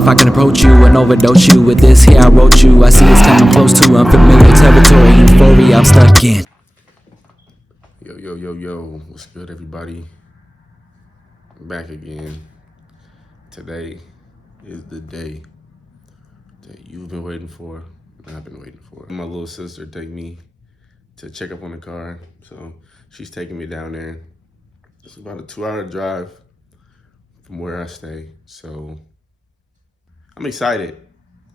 if I can approach you and overdose you with this here I wrote you. I see it's coming close to unfamiliar territory, euphoria I'm stuck in. Yo, what's good, everybody? I'm back again. Today is the day that you've been waiting for and I've been waiting for. My little sister take me to check up on the car, so she's taking me down there. It's about a 2-hour drive from where I stay, so I'm excited.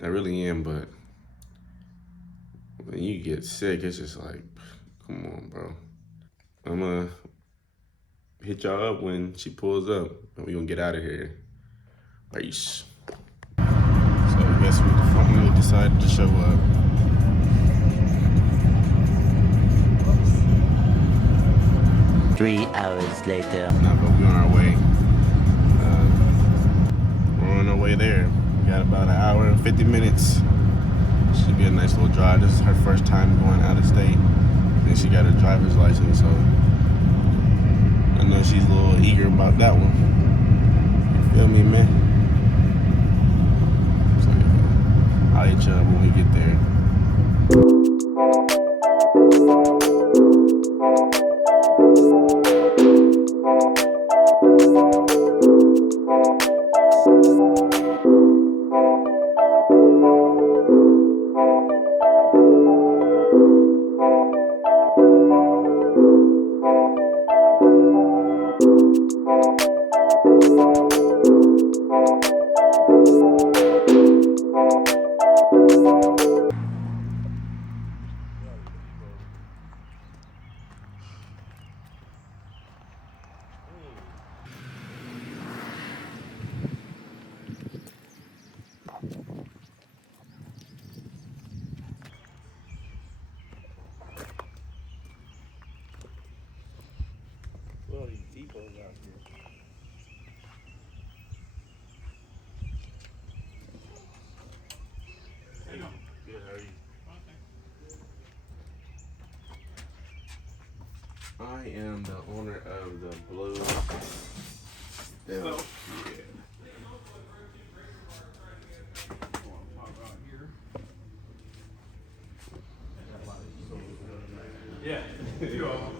I really am, but when you get sick, it's just like, come on, bro. I'm gonna hit y'all up when she pulls up, and we gonna get out of here. Peace. So I guess we finally decided to show up. Three hours later. Now, but we're on our way. We're on our way there. We got about an hour and 50 minutes. Should be a nice little drive. This is her first time going out of state, and she got her driver's license, so I know she's a little eager about that one. You feel me, man? So yeah, I'll hit you up when we get there. Well, these depots out here. Hey, good, how are you? I am the owner of the Blue. Hello. Yeah. You all.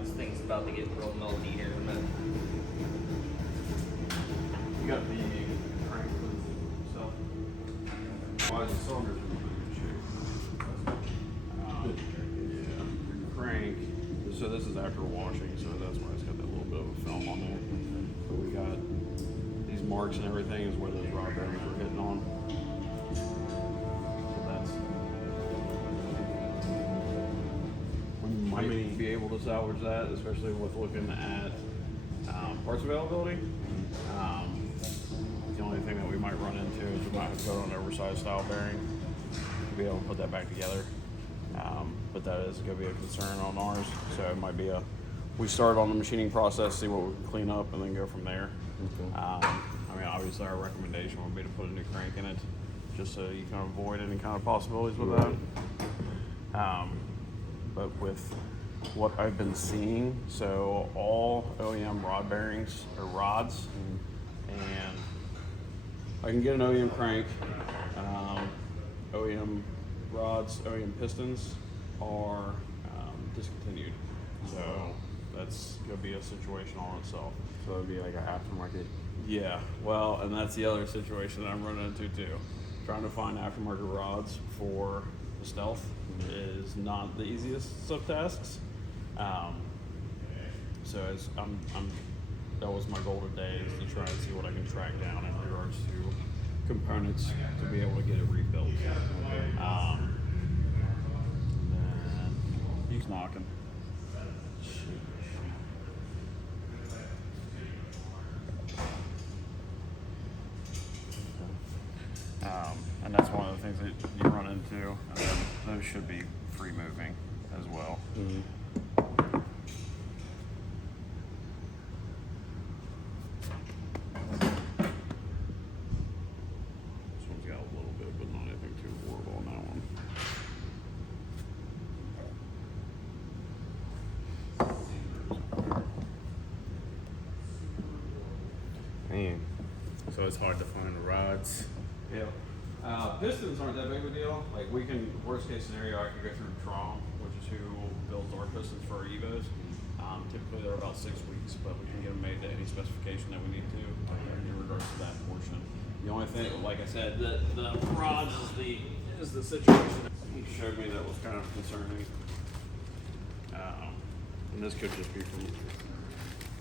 This thing's about to get real melty here in a minute. You got the crank for yourself. Why is the cylinders in good shape? Yeah. Crank. So this is after washing, so that's why it's got that little bit of a film on there. But we got these marks and everything is where those rod bearings were hitting on. So that's. We might be able to salvage that, especially with looking at parts availability. The only thing that we might run into is we might have to go on an oversized style bearing to be able to put that back together. But that is going to be a concern on ours. So it might be we start on the machining process, see what we can clean up, and then go from there. Okay. I mean, obviously our recommendation would be to put a new crank in it, just so you can avoid any kind of possibilities with that. But with what I've been seeing, so all OEM rod bearings or rods, and I can get an OEM crank, OEM rods, OEM pistons are discontinued. So that's gonna be a situation on itself. So it'd be like an aftermarket. Yeah, well, and that's the other situation that I'm running into too. Trying to find aftermarket rods for the Stealth is not the easiest of tasks. So as that was my goal today, is to try and see what I can track down in regards to components to be able to get it rebuilt. And then he's knocking. And that's one of the things that you run into, and then those should be free moving as well. Mm-hmm. This one's got a it's hard to find the rods. Yeah. Pistons aren't that big of a deal. Like we can, worst case scenario, I could go through Trom, which is who builds our pistons for our Evos. Typically they're about 6 weeks, but we can get them made to any specification that we need to in regards to that portion. The only thing, like I said, the rods is the situation he showed me that was kind of concerning. And this could just be from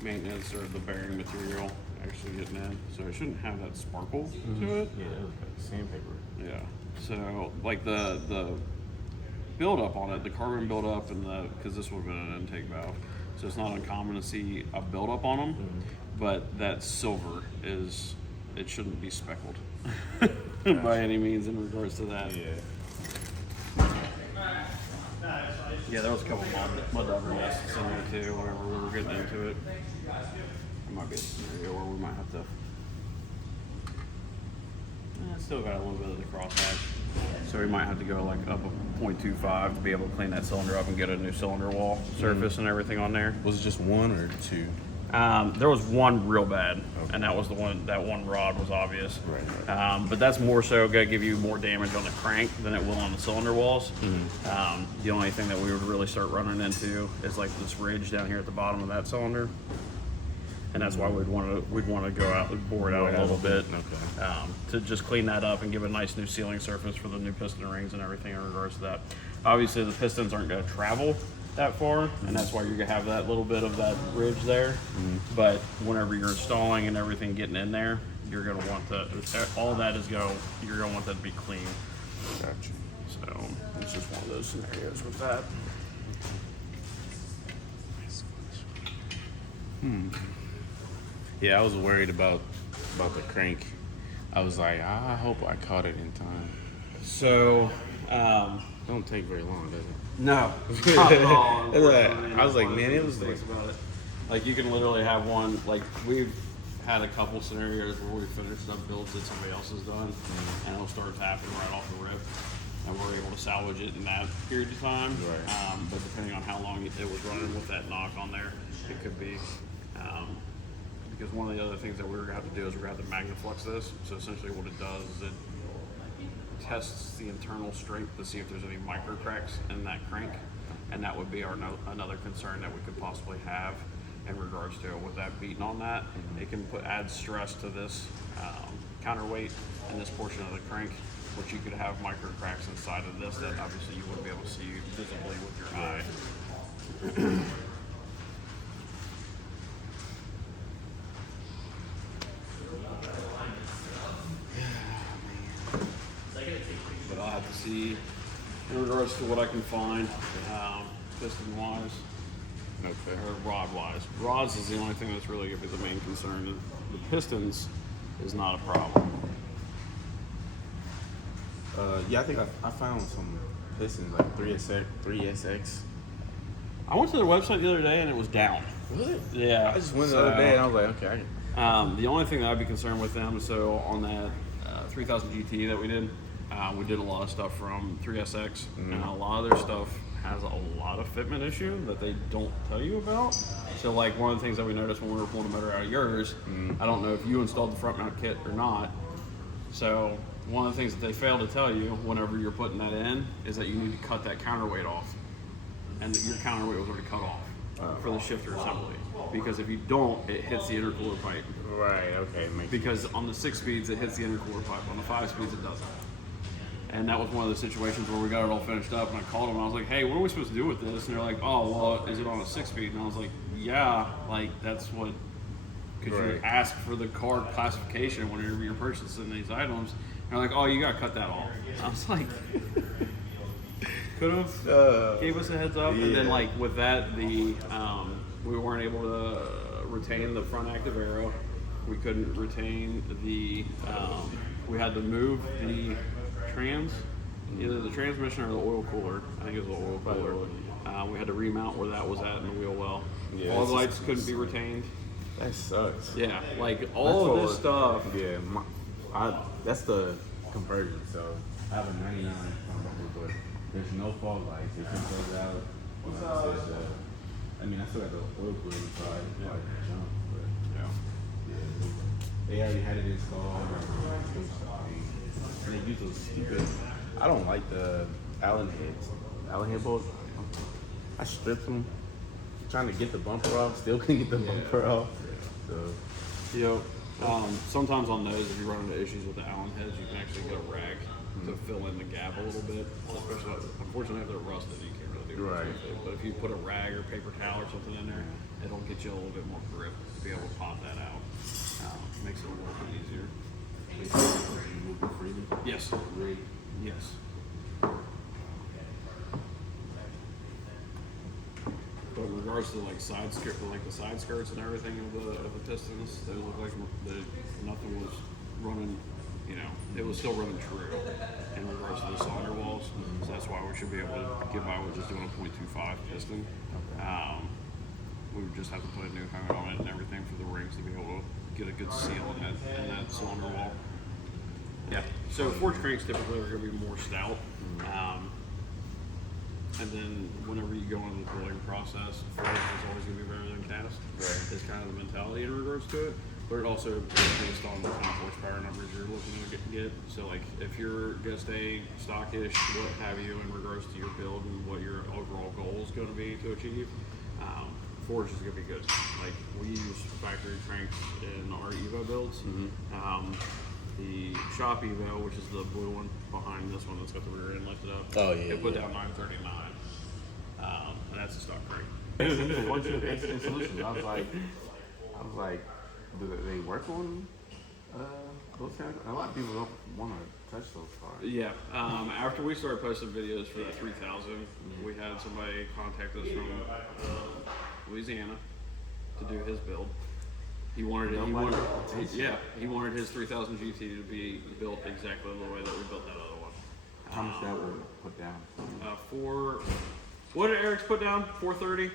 maintenance or the bearing material actually getting in. So it shouldn't have that sparkle to it. Yeah, it was like sandpaper. Yeah. So like the buildup on it, the carbon buildup, and because this would have been an intake valve, so it's not uncommon to see a buildup on them. But that silver it shouldn't be speckled by any means in regards to that. Yeah. Yeah, there was a couple mud dauber nests in there too whenever we were getting into it. There might be a scenario where we might have to. Still got a little bit of the crosshatch, so we might have to go like up a 0.25 to be able to clean that cylinder up and get a new cylinder wall surface and everything on there. Was it just one or two? There was one real bad, and that was that one rod was obvious. Right. But that's more so going to give you more damage on the crank than it will on the cylinder walls. The only thing that we would really start running into is like this ridge down here at the bottom of that cylinder. And that's why we'd want to go out and bore it out a little bit to just clean that up and give a nice new sealing surface for the new piston rings and everything in regards to that. Obviously, the pistons aren't going to travel that far, and that's why you're going to have that little bit of that ridge there. But whenever you're installing and everything getting in there, you're going to want all that is you're going to want that to be clean. Gotcha. So it's just one of those scenarios with that. Yeah, I was worried about the crank. I was like, I hope I caught it in time. So, Don't take very long, does it? no, not at all. I was like, man, it was like, about it. Like you can literally have one. Like we've had a couple scenarios where we finished up builds that somebody else has done, and it'll start tapping right off the rip, and we're able to salvage it in that period of time. Right. But depending on how long it was running with that knock on there, it could be. Because one of the other things that we're gonna have to do is we're gonna have to magnaflux this. So essentially, what it does is it tests the internal strength to see if there's any micro cracks in that crank, and that would be another concern that we could possibly have in regards to with that beating on that. It can add stress to this counterweight and this portion of the crank, which you could have micro cracks inside of this that obviously you wouldn't be able to see visibly with your eye. But I'll have to see in regards to what I can find, piston wise or rod wise. Rods is the only thing that's really going to be the main concern. The pistons is not a problem. yeah, I think I found some pistons like 3SX. I went to their website the other day and it was down. Was it? Yeah. I just went the other day and I was like, okay. The only thing that I'd be concerned with them, so on that 3000 GT that we did a lot of stuff from 3SX, and a lot of their stuff has a lot of fitment issue that they don't tell you about. So like one of the things that we noticed when we were pulling the motor out of yours, I don't know if you installed the front mount kit or not. So one of the things that they fail to tell you whenever you're putting that in is that you need to cut that counterweight off, and that your counterweight was already cut off for the shifter assembly. Because if you don't, it hits the intercooler pipe. Right, okay. Because on the 6 speeds, it hits the intercooler pipe. On the 5 speeds, it doesn't. And that was one of the situations where we got it all finished up, and I called them, and I was like, hey, what are we supposed to do with this? And they're like, oh, well, is it on a 6-speed? And I was like, yeah, like, that's what, because you ask for the car classification whenever you're purchasing these items. And they're like, oh, you got to cut that off. I was like, could have gave us a heads up. And then, like, with that, we weren't able to retain the front active arrow. We couldn't retain the, we had to move the either the transmission or the oil cooler. I think it was the oil cooler. We had to remount where that was at in the wheel well. Yeah, all the lights couldn't be retained. That sucks. Yeah, like all of this stuff. Yeah, that's the conversion. So I have a 99 but there's no fog lights. It just goes out. I mean, I still got the oil cooler inside. Yeah. Like jump, but yeah. They already had it installed. And they use those stupid. I don't like the Allen heads. Allen head bolts. I stripped them, trying to get the bumper off. Still couldn't get the bumper off. So, Yep. Sometimes on those, if you run into issues with the Allen heads, you can actually get a rag to fill in the gap a little bit. Especially, unfortunately, if they're rusted, you can't really do much with it. But if you put a rag or paper towel or something in there, it'll get you a little bit more grip to be able to pop that out. Makes it a little bit easier. Yes. Yes. But in regards to like side skirt, like the side skirts and everything of the Pistons, they look like nothing was running. You know, it was still running true in regards to the cylinder walls. So that's why we should be able to get by with just doing a .25 piston. We would just have to put a new home on it and everything for the rings to be able to get a good seal in that cylinder wall. Yeah. So forged cranks typically are going to be more stout. And then whenever you go into the building process, forged is always going to be better than cast. Right. It's kind of the mentality in regards to it. But it also is based on the kind of horsepower numbers you're looking to get. So like if you're just a stockish, what have you, in regards to your build and what your overall goal is going to be to achieve, forged is going to be good. Like we use factory cranks in our Evo builds. The shop Evo, which is the blue one behind this one that's got the rear end lifted up. Oh yeah. It put down 939, and that's a stock crank. What's your instant solution? I was like, do they work on those kind of? A lot of people don't want to touch those cars. Yeah. After we started posting videos for that 3000, we had somebody contact us from Louisiana to do his build. He wanted his 3000 GT to be built exactly the way that we built that other one. How much that would put down? What did Eric's put down? 430. Yeah,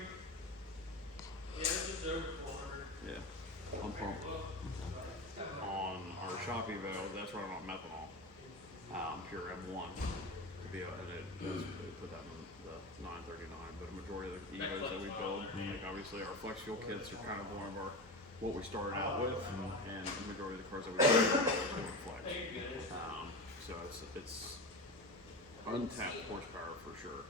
just over 400. Yeah, on pump. On our shop Evo, that's running on methanol, pure M1 to be able to put that in the 939. But a majority of the Evos that we build, like obviously our flex fuel kits are kind of one of what we started out with, and the majority of the cars that we build are doing flex. So it's untapped horsepower for sure.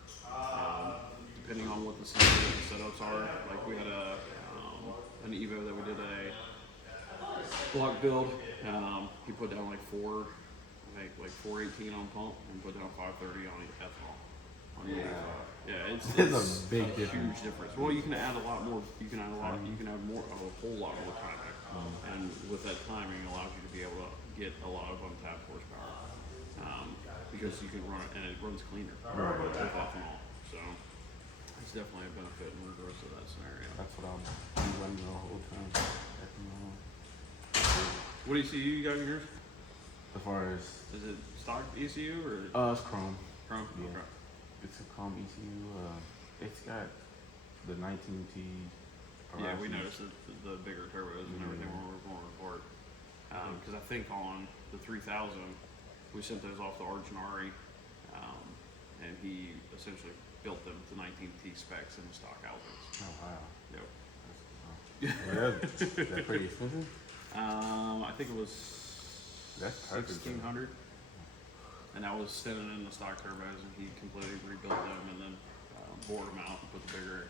Depending on what the setups are, like we had an Evo that we did a block build. He put down like 418 on pump and put down 530 on ethanol. Yeah, it's a big difference. Huge difference. Well, you can add a lot more. You can add a whole lot more timing, and with that timing, allows you to be able to get a lot of untapped horsepower because you can run it and it runs cleaner with ethanol. So it's definitely a benefit in regards to that scenario. That's what I'm running the whole time. What ECU you got in yours? As far as Is it stock ECU or it's chrome. Chrome? Yeah. Okay. It's a chrome ECU. It's got the 19T. Yeah, we noticed the bigger turbos and everything when we were going report. Because I think on the 3000, we sent those off to Arginari, and he essentially built them to 19T specs in the stock houses. Oh wow. Yep. That's pretty expensive. I think it was That's perfect, 1600, and that was sitting in the stock turbos, and he completely rebuilt them and then bored them out and put the bigger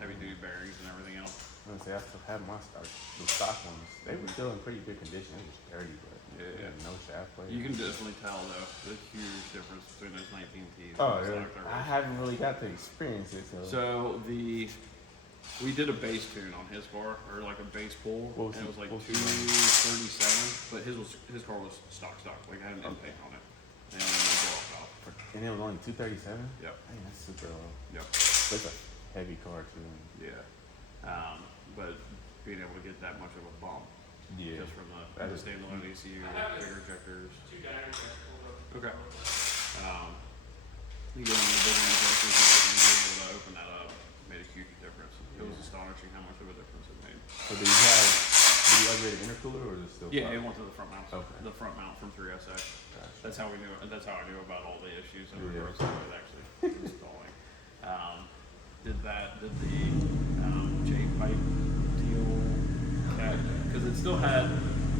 heavy duty bearings and everything else. I was gonna say I still have my stock ones. They were still in pretty good condition. It was dirty, but no shaft plate. You can definitely tell though the huge difference between those 19Ts. Oh, and the yeah. stock turbos. I haven't really got to experience it. So we did a base tune on his car, or like a base pull, and it was like 237. But his car was stock, like it had an intake on it, and it was blow off valve. And it was only 237. Yep. Hey, that's super low. Yep. It's a heavy car too. Yeah. But being able to get that much of a bump, just from the standalone ECU, bigger injectors. Okay. You get on the bigger injectors and being able to open that up made a huge difference. It was astonishing how much of a difference it made. So did you upgrade the intercooler or is it still? Yeah, it went to the front mount. Okay. The front mount from 3SX. Gotcha. That's how we knew. That's how I knew about all the issues in regards to it actually installing. Did the J pipe deal because it still had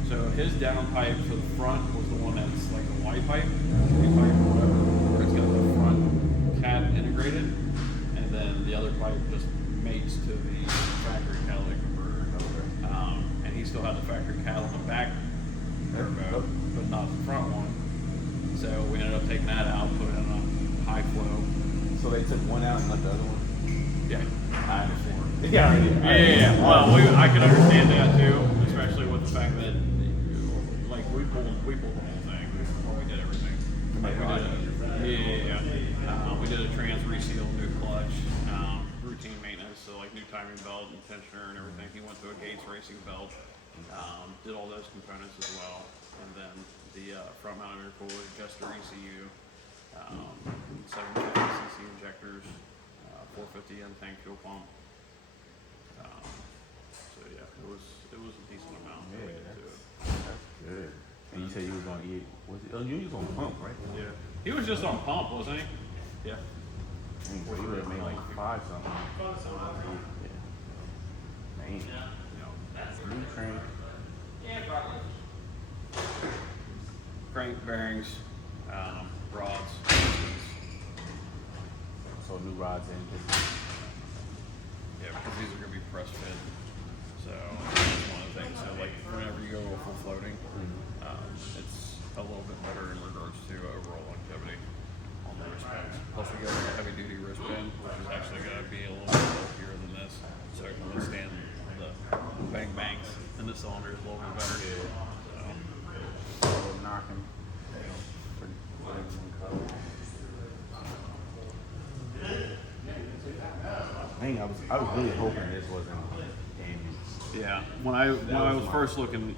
So his downpipe for the front was the one that's like a Y pipe, G pipe, whatever, where it's got the front cat integrated, and then the other pipe just mates to the factory catalytic converter. And he still had the factory cat on the back turbo, but not the front one. So we ended up taking that out, put it in a high flow. So they took one out and left the other one? Yeah, I understand. Yeah. Well, I can understand that too, especially with the fact that like we pulled the whole thing before we did everything. Like we did a trans reseal, new clutch, routine maintenance, so like new timing belt and tensioner and everything. He went to a Gates racing belt, did all those components as well, and then the front mount intercooler, adjuster ECU, 750cc injectors, 450 N tank fuel pump. So yeah, it was a decent amount. Yeah, to it. That's good. And you said you was on E. You was on pump, right? Yeah. He was just on pump, wasn't he? Yeah. So you would have made like 5 something. Yeah. Man. New crank. Crank bearings, rods. So new rods and pistons. Yeah, because these are going to be press fit. So that's one of the things. So like whenever you go full floating, it's a little bit better in regards to overall longevity on the wristbands. Plus we go with a heavy duty wristband, which is actually going to be a little bit bulkier than this, so it can withstand the bang bangs in the cylinders a little bit better. So knocking. Pretty color. Man, I was really hoping this wasn't damaged. Yeah, when I was first looking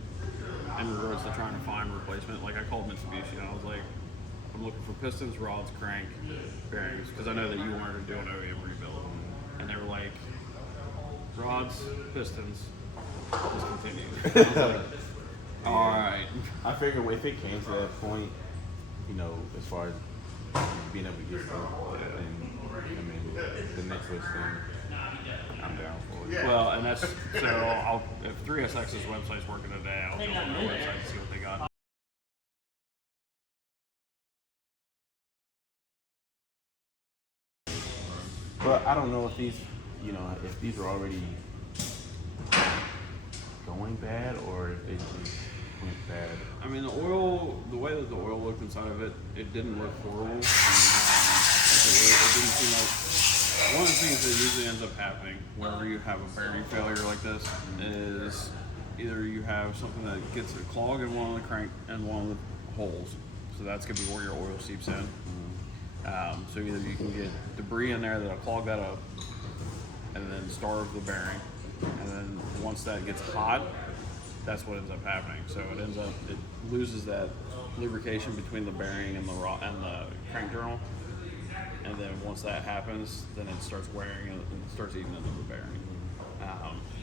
in regards to trying to find replacement, like I called Mitsubishi and I was like, I'm looking for pistons, rods, crank, bearings, because I know that you wanted to do an OEM rebuild, and they were like, rods, pistons, discontinued. I was like, all right. I figured if it came to that point, you know, as far as being able to get stuff, then I mean, the next wish thing, I'm down for it. Well, and that's so. If 3SX's website's working today, I'll jump on their website and see what they got. But I don't know if these, you know, if these are already going bad or if they just went bad. I mean, the oil, the way that the oil looked inside of it, it didn't look horrible. It didn't seem like, one of the things that usually ends up happening whenever you have a bearing failure like this is either you have something that gets a clog in one of the crank and one of the holes. So that's going to be where your oil seeps in. So either you can get debris in there that'll clog that up and then starve the bearing. And then once that gets hot, that's what ends up happening. So it loses that lubrication between the bearing and the crank journal. And then once that happens, then it starts wearing and it starts eating into the bearing.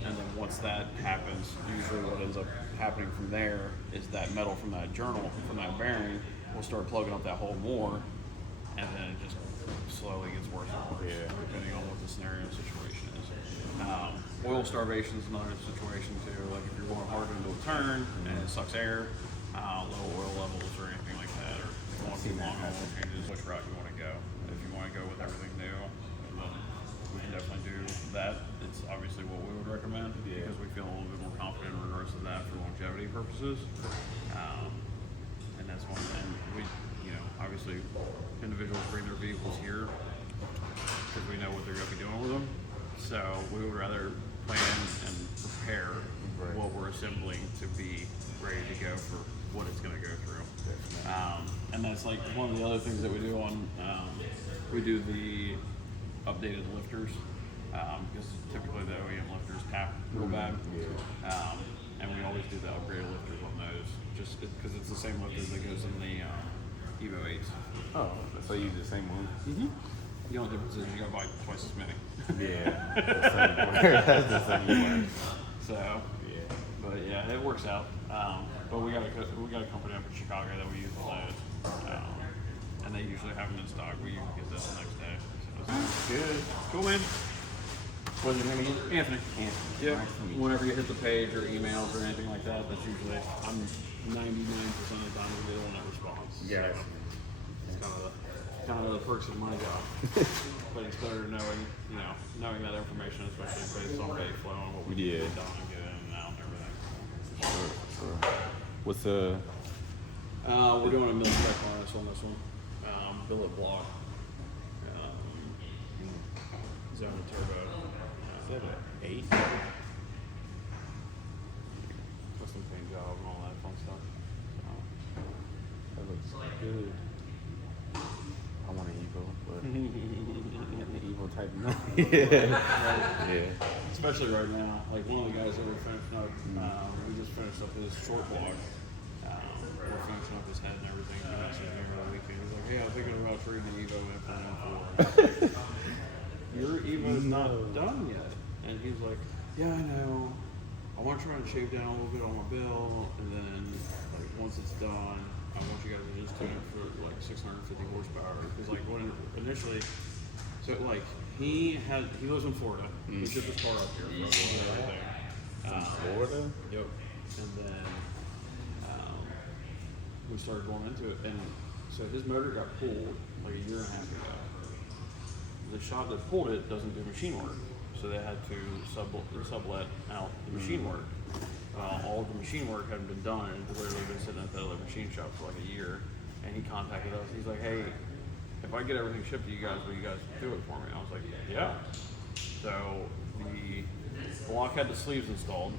And then once that happens, usually what ends up happening from there is that metal from that journal, from that bearing, will start plugging up that hole more, and then it just slowly gets worse and worse, depending on what the scenario situation is. Oil starvation is another situation too. Like if you're going hard into a turn and it sucks air, low oil levels or anything like that, or if you want to do long oil changes, which route you want to go. If you want to go with everything new, then we can definitely do that. It's obviously what we would recommend because we feel a little bit more confident in regards to that for longevity purposes. And that's one thing. We, obviously individuals bring their vehicles here because we know what they're going to be doing with them. So we would rather plan and prepare what we're assembling to be ready to go for what it's going to go through. And that's like one of the other things that we do on, we do the updated lifters, because typically the OEM lifters tap real bad. And we always do the upgraded lifters on those, just because it's the same lifter that goes in the Evo 8s. Oh, so you use the same one? Mm-hmm. The only difference is you gotta buy twice as many. That's the same one. So, but yeah, it works out. But we got a company up in Chicago that we use a lot, and they usually have them in stock. We get this the next day. So good. cool, man. What's your name again? Anthony. Anthony. Yep. Nice to meet you. Whenever you hit the page or emails or anything like that, that's usually I'm 99% of the time the one that responds. Yeah. So it's kind of the perks of my job. But it's better knowing, knowing that information, especially based on day flow and what we Yeah. get done and get in and out and everything. Sure. What's We're doing a mil spec harness on this one. Billet block. Zone turbo. is that an 8? Custom paint job and all that fun stuff. That looks good. I want an Evo, but the Evo type of yeah. Especially right now, like one of the guys that we're finishing up, we just finished up his short block. We're finishing up his head and everything. He messaged me over the weekend. He's like, "Hey, I'm thinking about trading the Evo in for an M4." Your Evo's not done yet. And he's like, "Yeah, I know. I want to try and shave down a little bit on my bill, and then like once it's done, I want you guys to just tune it for like 650 horsepower." Because like when initially, so like he lives in Florida. He shipped his car up here for everything. Florida? Yep. And then we started going into it, and so his motor got pulled like a year and a half ago. The shop that pulled it doesn't do machine work, so they had to sublet out the machine work. All of the machine work hadn't been done, and it literally been sitting at that other machine shop for like a year. And he contacted us. He's like, "Hey, if I get everything shipped to you guys, will you guys do it for me?" And I was like, "Yeah." So the block had the sleeves installed,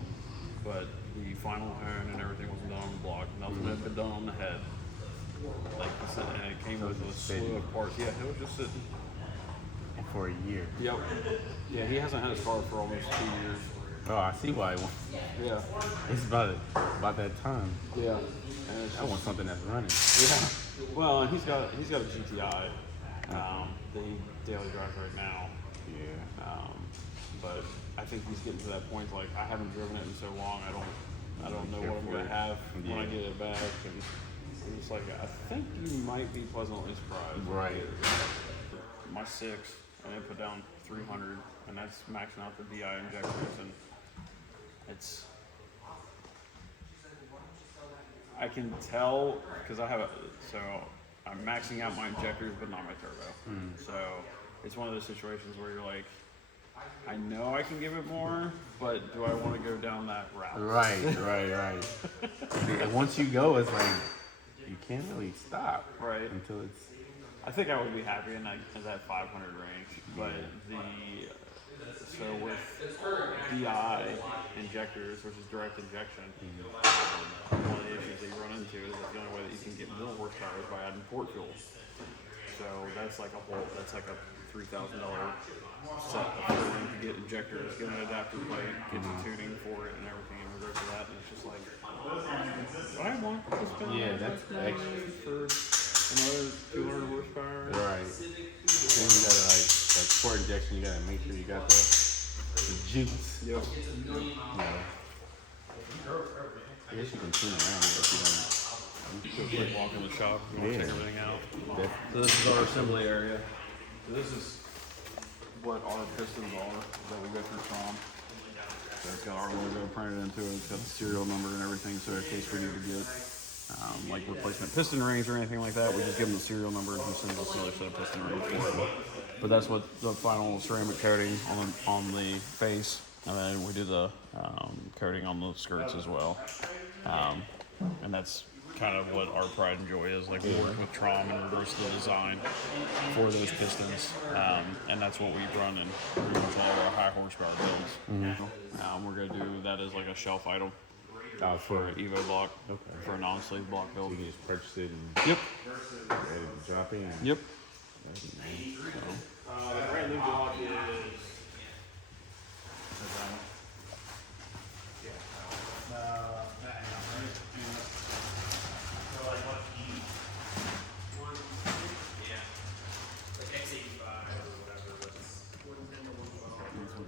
but the final hone and everything wasn't done on the block. Nothing had been done on the head. Like I said, and it came with a slew of parts. Yeah, it was just sitting. For a year. Yep. Yeah, he hasn't had his car for almost 2 years. Oh, I see why. Yeah. It's about that time. Yeah. And it's I want something that's running. yeah. Well, and he's got a GTI that he daily drives right now. Yeah. But I think he's getting to that point. Like I haven't driven it in so long. I don't know what I'm gonna have when I get it back. And it's like I think you might be pleasantly surprised. Right. My 6, and I put down 300, and that's maxing out the DI injectors, and it's. I can tell because I'm maxing out my injectors, but not my turbo. So it's one of those situations where you're like, I know I can give it more, but do I want to go down that route? Right. And once you go, it's like you can't really stop. Right. Until it's. I think I would be happy in that 500 range, but so with DI injectors, which is direct injection, one of the issues that you run into is that the only way that you can get more horsepower is by adding port fuel. So that's like a $3,000 set of everything to get injectors, get an adapter plate, get the tuning for it and everything in regards to that, and it's just like, I want to spend that's extra for another 200 horsepower. Right. Then you gotta like port injection. You gotta make sure you got the juice. Yep. I guess you can tune around it if you don't. Quick walk in the shop. You want to take everything out. That- So this is our assembly area. So this is what our pistons are that we go through from. So it's got our logo printed into it. It's got the serial number and everything. So in case we need to get like replacement piston rings or anything like that, we just give them the serial number and he sends us another set of piston rings for it. But that's what the final ceramic coating on the face, and then we do the coating on the skirts as well. And that's kind of what our pride and joy is. Like we work with Trom and reverse the design for those pistons, and that's what we run in pretty much all of our high horsepower builds. We're gonna do that as like a shelf item. For an Evo block, for a non-sleeve block build. You can just purchase it and Yep. ready to drop in. Yep. So, The brand new block is.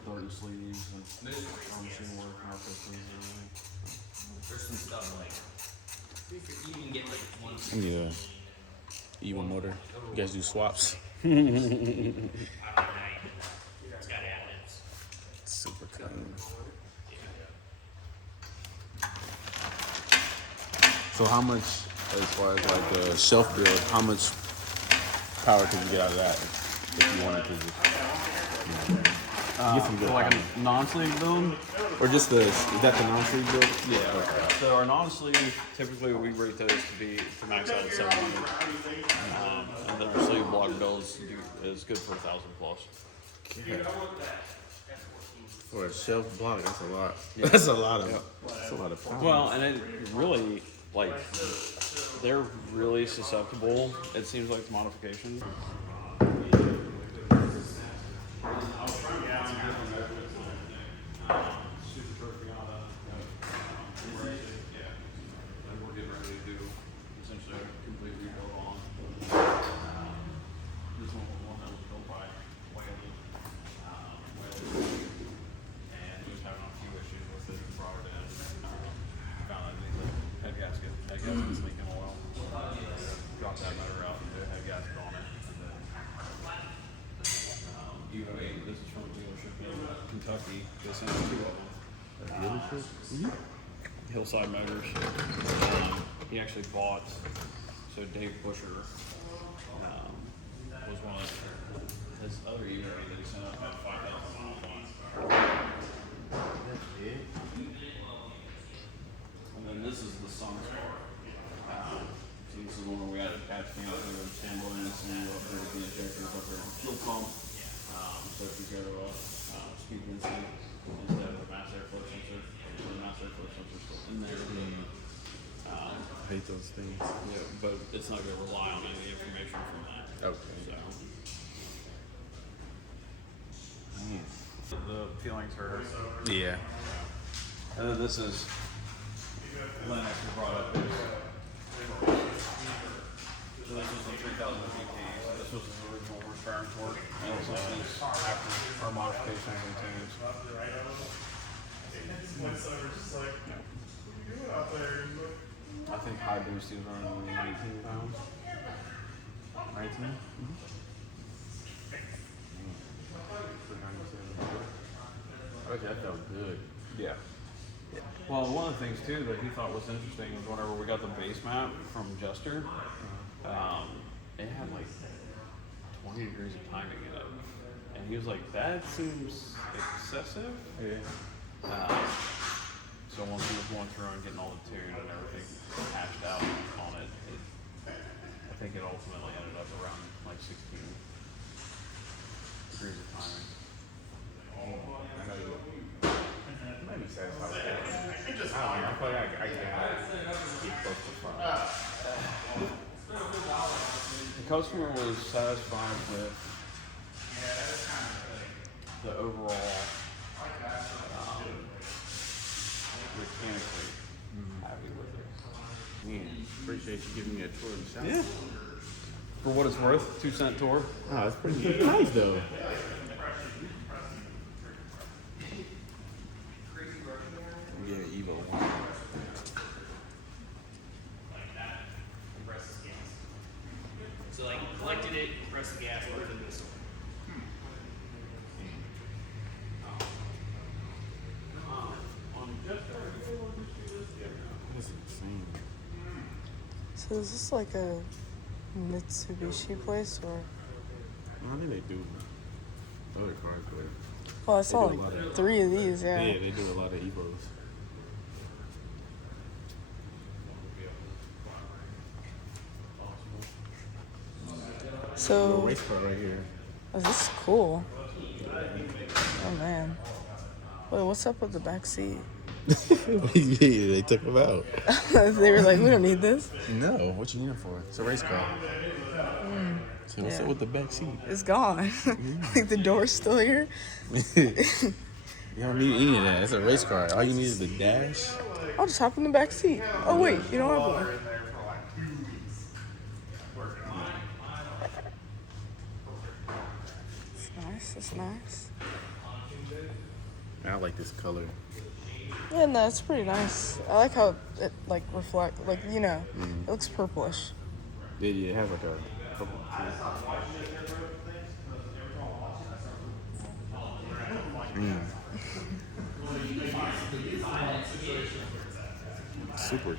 With sleeves and machine work and our pistons and everything. There's some stuff like you can get like one. I need a Evo motor. You guys do swaps? It's got additives. So how much, as far as like the shelf build, how much power can you get out of that if you wanted to just get some good For like power? a non-sleeve build. Or just the, is that the non-sleeve build? Yeah. Okay. So our non-sleeve, typically we rate those to max out at 700. And then our sleeve block builds is good for 1,000 plus. For a shelf block, that's a lot. That's a lot of, that's a lot of power. Well, and it really, like, they're really susceptible, it seems like, to modification. We're getting ready to do essentially a complete rebuild on. This one that was built by Whaley. And he was having a few issues with it, brought it in. Found underneath the head gasket. Head gasket's leaking oil. Dropped that motor out and did a head gasket on it. And then, this is from a dealership in Kentucky. They sent us 2 of them. Dealership? Hillside Motors. He actually bought, so Dave Busher was one of his other EV that he sent up had 5,000 miles on it. And then this is the Sun Star. So this is one where we added patch cam to the ambulance and we upgraded the injectors, upgraded the fuel pump. So if you go to a speed density instead of a mass airflow sensor, the mass airflow sensor is still in there. I hate those things. Yeah, but it's not going to rely on any information from that. Okay. So. The peelings hurt. Yeah. And then this is Lynn actually brought up this. So this was the 3,000 GP. So this was the original return torque. And this is after our modifications and tunes. I think high boost is around 19 pounds. 19? Okay, that felt good. Yeah. Well, one of the things too that he thought was interesting was whenever we got the base map from Jester, it had like 20 degrees of timing in it. And he was like, that seems excessive. Yeah. So once he was going through and getting all the tune and everything hashed out on it, I think it ultimately ended up around like 16 degrees of timing. Might be satisfied with that. I don't know. I feel like I get close to 5. The customer was satisfied with the overall mechanically happy with it. Man, appreciate you giving me a tour of the shop. Yeah. For what it's worth, 2-cent tour. Oh, it's pretty nice though. Yeah, Evo. So like collected it, pressed the gas button, and this one. That's insane. So is this like a Mitsubishi place or? I think they do other cars, but Well, I saw do a lot like of- 3 of these, yeah, yeah. they do a lot of Evos. So, Race car right here. oh, this is cool. Oh man. Wait, what's up with the back seat? They took them out. They were like, we don't need this. No, what you need it for? It's a race car. So what's yeah. up with the back seat? It's gone. Like the door's still here. You don't need any of that. It's a race car. All you need is the dash. I'll just hop in the back seat. Oh wait, you don't have one. It's nice. It's nice. I like this color. Yeah, no, it's pretty nice. I like how it like reflect, like you know, it looks purplish. Yeah, it has like a couple. Super.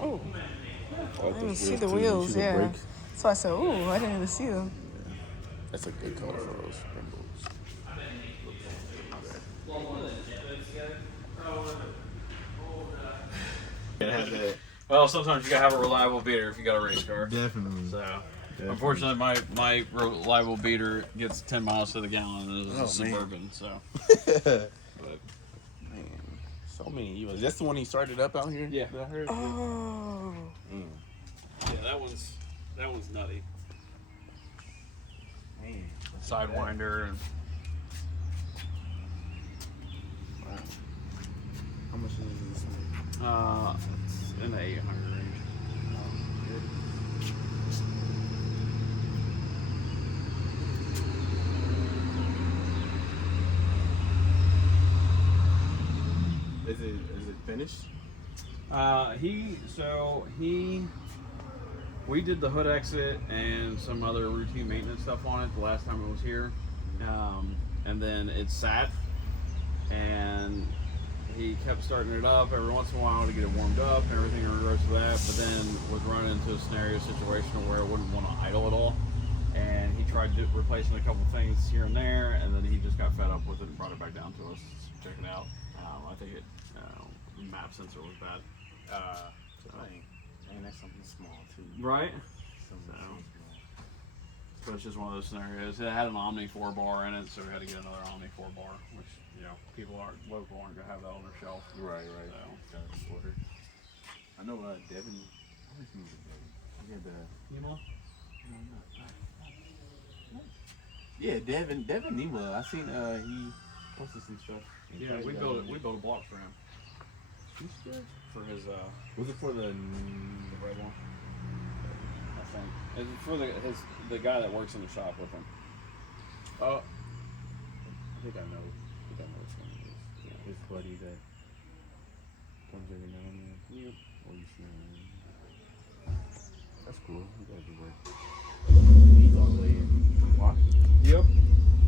Oh, I I didn't even see the wheels. Yeah. So I said, "Ooh, I didn't even see them." That's a good color for those Brembos. Well, sometimes you gotta have a reliable beater if you got a race car. Definitely. So, unfortunately, my reliable beater gets 10 miles to the gallon and it's a Suburban. So, but, Man, so many evils. That's the one he started up out here? Yeah. That I heard? Oh. yeah, that one's nutty. Man. Sidewinder and Wow. How much is this one? it's in the 800 range. Is it finished? We did the hood exit and some other routine maintenance stuff on it the last time it was here, and then it sat, and he kept starting it up every once in a while to get it warmed up and everything in regards to that, but then was running into a scenario situation where it wouldn't want to idle at all, and he tried replacing a couple things here and there, and then he just got fed up with it and brought it back down to us to check it out. I think the map sensor was bad. Dang, that's something small too. Right? Something small. So it's just one of those scenarios. It had an Omni 4-bar in it, so we had to get another Omni 4-bar, which, local aren't gonna have that on their shelf. Right. So. Got it ordered. I know Devin. I always knew Devin. He had the. Yeah, Devin Nima. I seen he posted some stuff. Yeah, we built a block for him. For his Was it for the red one? I think. It's for the guy that works in the shop with him. I think I know which one it is. Yeah, his buddy that comes every now and then. Yep. Or you see him. That's cool. He does the work. He's all the way in Washington. Yep.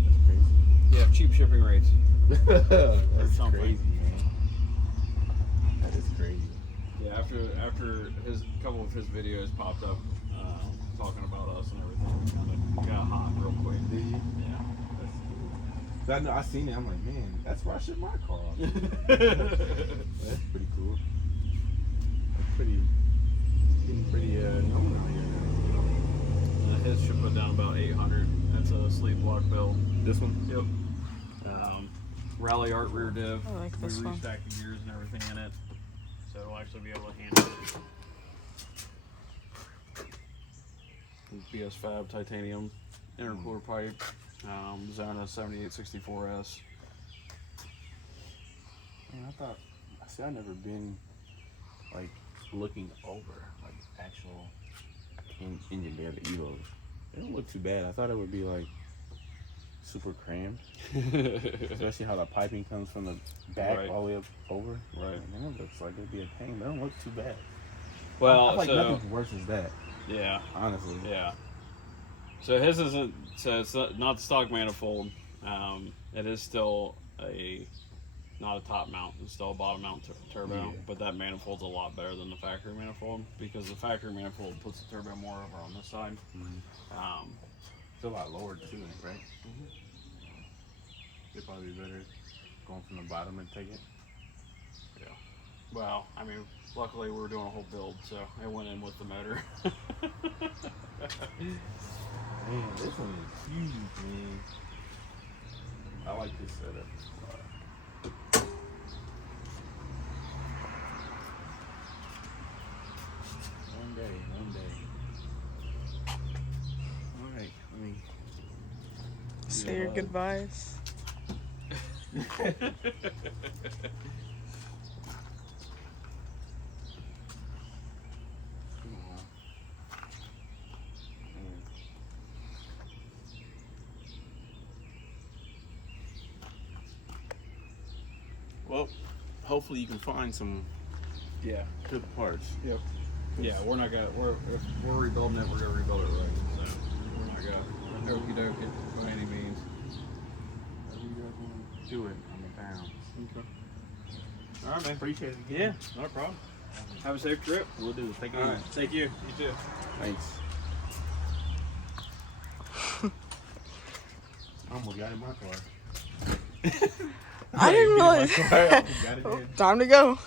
That's crazy. Yeah, cheap shipping rates. That's something. crazy, man. That is crazy. Yeah, after a couple of his videos popped up, talking about us and everything, we got hot real quick. Did you? Yeah. I know. I seen it. I'm like, man, that's where I ship my car off. That's pretty cool. That's getting pretty normal here now. His should put down about 800. That's a sleeve block build. This one? Yep. Rally Art rear div. I like this we one. restacked the gears and everything in it, so it'll actually be able to handle it. BS Fab titanium intercooler pipe. Zona 7864S. Man, I've never been like looking over like actual engine bay of the Evos. They don't look too bad. I thought it would be like super crammed, especially how the piping comes from the back Right. all the way up over. Right. And it looks like it'd be a pain. They don't look too bad. Well, I feel like so nothing's worse as that, yeah, honestly. yeah. So his isn't. So it's not the stock manifold. It is still not a top mount. It's still a bottom mount turbo. Yeah. But that manifold's a lot better than the factory manifold because the factory manifold puts the turbo more over on this side. It's a lot lower too, right? It'd probably be better going from the bottom and take it. Yeah. Well, I mean, luckily we were doing a whole build, so I went in with the motor. Man, this one is huge, man. I like this setup. One day. All right, let me. Say your goodbyes. Well, hopefully you can find some Yeah. good parts. Yep. Yeah, we're not gonna. If we're rebuilding it. We're gonna rebuild it right. So we're not gonna Okie dokie, by any means. Whatever you guys want to do it, I'm down. Okay. All right, man. Appreciate it. Yeah, not a problem. Have a safe trip. We'll do. Take it All easy. right. Thank you. You too. Thanks. I almost got in my car. I didn't realize. Got it in. Time to go.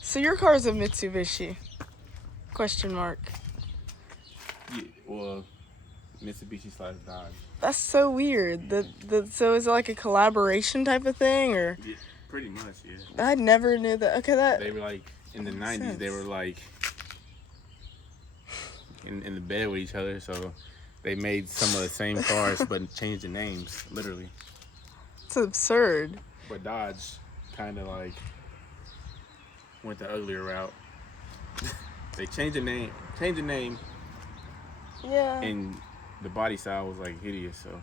So your car's a Mitsubishi? Question mark. Yeah, well, Mitsubishi / Dodge. That's so weird. So is it like a collaboration type of thing, or? Yeah, pretty much, yeah. I never knew that. Okay, that. They were like in the Makes 90s. They sense. were like in the bed with each other, so they made some of the same cars but changed the names, literally. It's absurd. But Dodge kind of like went the uglier route. They changed the name, Yeah. and the body style was like hideous. So,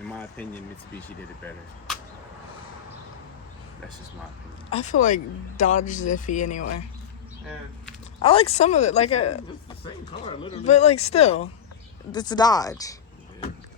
in my opinion, Mitsubishi did it better. That's just my opinion. I feel like Dodge is iffy anyway. And I like some of it, like a, it's the same car, literally. but like still, it's a Dodge.